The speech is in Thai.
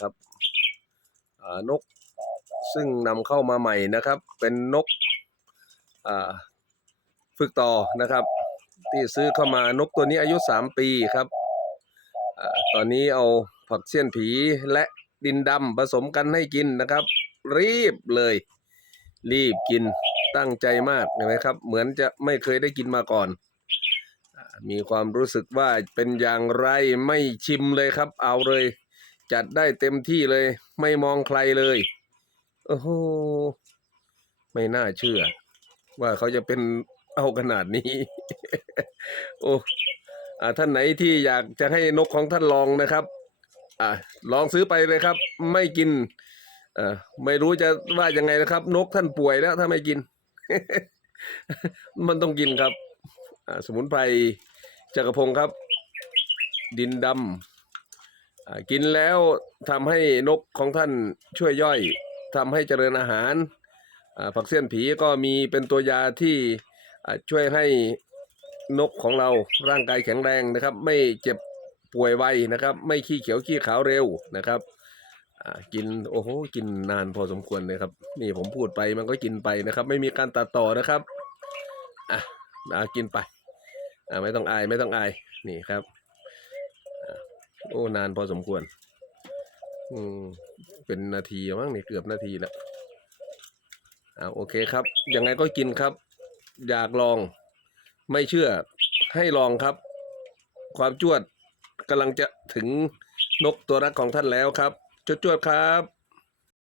ครับนกซึ่งนำเข้ามาใหม่นะครับ เป็นนกฝึกต่อนะครับ ที่ซื้อเข้ามานกตัวนี้อายุสามปีครับอตอนนี้เอาผักเสี้ยนผีและดินดำผสมกันให้กินนะครับ รีบเลย รีบกินตั้งใจมากเห็นไหมครับ เหมือนจะไม่เคยได้กินมาก่อนอมีความรู้สึกว่าเป็นอย่างไรไม่ชิมเลยครับ เอาเลย จัดได้เต็มที่เลย ไม่มองใครเลย โอ้โห ไม่น่าเชื่อ ว่าเขาจะเป็นเอาขนาดนี้ โอ้อ่าท่านไหนที่อยากจะให้นกของท่านลองนะครับ อ่าลองซื้อไปเลยครับ ไม่กินอ่ไม่รู้จะว่ายังไงนะครับ นกท่านป่วยแล้ว ถ้าไม่กิน มันต้องกินครับ อ่าสมุนไพรจักรพงครับ ดินดำ กินแล้วทำให้นกของท่านช่วยย่อยทำให้เจริญอาหาร ผักเสี้ยนผีก็มีเป็นตัวยาที่ช่วยให้นกของเราร่างกายแข็งแรงนะครับ ไม่เจ็บป่วยไวนะครับ ไม่ขี้เขียวขี้ขาวเร็วนะครับกินโอ้โหกินนานพอสมควรเลยครับ นี่ผมพูดไปมันก็กินไปนะครับ ไม่มีการตัดต่อนะครับอะกินไปอ่าไม่ต้องอายไม่ต้องอายนี่ครับ อ้นานพอสมควร อืม เป็นนาทีมั้งนี่เกือบนาทีแล้วอ่าโอเคครับ ยังไงก็กินครับ อยากลอง ไม่เชื่อให้ลองครับ ความจวดกำลังจะถึงนกตัวรักของท่านแล้วครับ จวดๆครับ